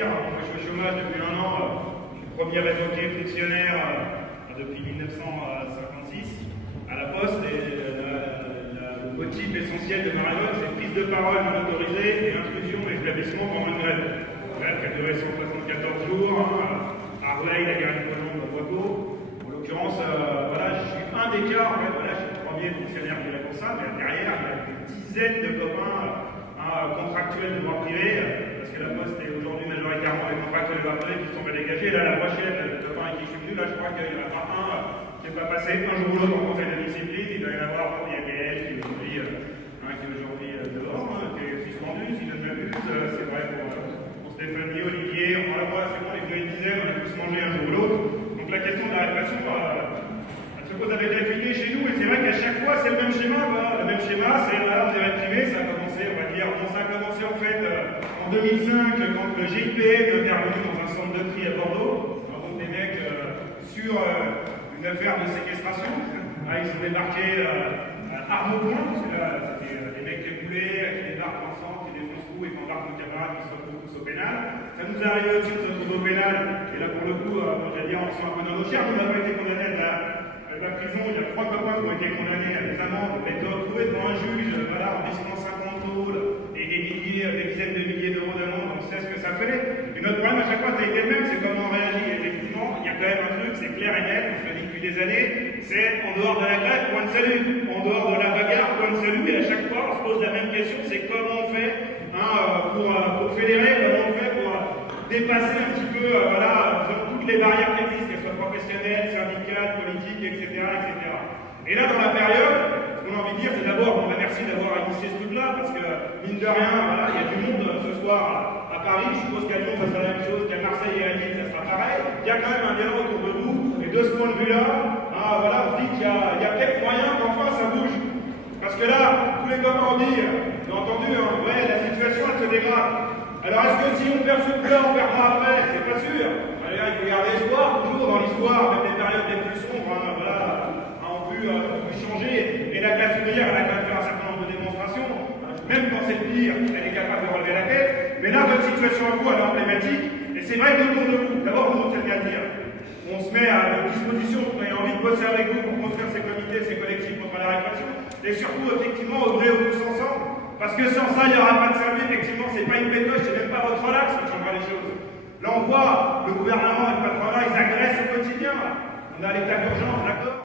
dire. Moi, je suis au chômage depuis 1 an. Je suis premier révoqué fonctionnaire depuis 1956 à la Poste. Et le motif essentiel de ma révolte, c'est prise de parole non autorisée et intrusion dans l'établissement pendant une grève. Grève qui a duré 174 jours. Harley, la gare de Boileau. En l'occurrence, voilà, je suis un des cas, en fait, voilà, je suis le premier fonctionnaire qui est pour ça, mais derrière, il y a des dizaines de copains contractuels de droit privé, parce que la Poste est aujourd'hui majoritairement les contractuels de droit privé qui sont pas dégagés. Là, la prochaine, le copain avec qui je suis venu, là, je crois qu'il n'y en a pas un qui n'est pas passé un jour ou l'autre en conseil de discipline. Il doit y en avoir un qui est aujourd'hui dehors, qui est suspendu, si je ne m'abuse. C'est vrai pour Stéphanie, Olivier, enfin, voilà, c'est bon, les deux une dizaine, on a tous mangé un jour ou l'autre. Donc la question de la répression, elle se pose avec l'affinité chez nous, et c'est vrai qu'à chaque fois, c'est le même schéma. Le même schéma, c'est là, on est réprimé, ça a commencé, on va dire, ça a commencé en fait en 2005, quand le GIPN est intervenu dans un centre de tri à Bordeaux, donc des mecs sur une affaire de séquestration. Là, ils sont débarqués armes au poing, parce que là, c'était des mecs qui coulaient, qui débarquent ensemble, qui défoncent tout, et qui embarquent nos camarades, qui se retrouvent tous au pénal. Ça nous est arrivé aussi de se retrouver au pénal, et là, pour le coup, j'allais dire, on sent un peu dans nos chairs. Nous, on n'a pas été condamnés à la prison. Il y a 3 copains qui ont été condamnés à des amendes, mais de retrouver devant un juge, voilà, en décidant 50 tôles et des dizaines de milliers d'euros d'amende, on sait ce que ça fait. Et notre problème à chaque fois, ça a été le même, c'est comment on réagit. Et effectivement, il y a quand même un truc, c'est clair et net, on se le dit depuis des années, c'est en dehors de la grève, point de salut. En dehors de la bagarre, point de salut. Et à chaque fois, on se pose la même question, c'est comment on fait pour fédérer, comment on fait pour dépasser un petit peu voilà, toutes les barrières qui existent, qu'elles soient professionnelles, syndicales, politiques, etc., etc. Et là, dans la période, ce qu'on a envie de dire, c'est d'abord, merci d'avoir initié ce truc-là, parce que, mine de rien, voilà, il y a du monde ce soir à Paris. Je suppose qu'à Lyon, ça sera la même chose, qu'à Marseille et à Lille, ça sera pareil. Il y a quand même un dialogue autour de nous, et de ce point de vue-là, voilà, on se dit qu'il y a peut-être moyen qu'enfin ça bouge. Parce que là, tous les copains ont dit, j'ai entendu, ouais, la situation, elle se dégrade. Alors, est-ce que si on perd ce coup-là, on perdra après? C'est pas sûr. Alors, il faut garder espoir, toujours dans l'histoire, même les périodes les plus sombres, ont pu changer. Et la classe ouvrière, elle a quand même fait un certain nombre de démonstrations. Même quand c'est le pire, elle est capable de relever la tête. Mais là, votre situation à vous, elle est emblématique. Et c'est vrai que autour de vous, d'abord, nous, c'est le cas de dire, on se met à votre disposition, on a envie de bosser avec vous pour construire ces comités, ces collectifs contre la répression. Et surtout, effectivement, œuvrer tous ensemble. Parce que sans ça, il n'y aura pas de salut. Effectivement, c'est pas une pétoche, c'est même pas votre relax qui changera les choses. Là, on voit le gouvernement et le patronat, ils agressent au quotidien. On a l'état d'urgence, d'accord?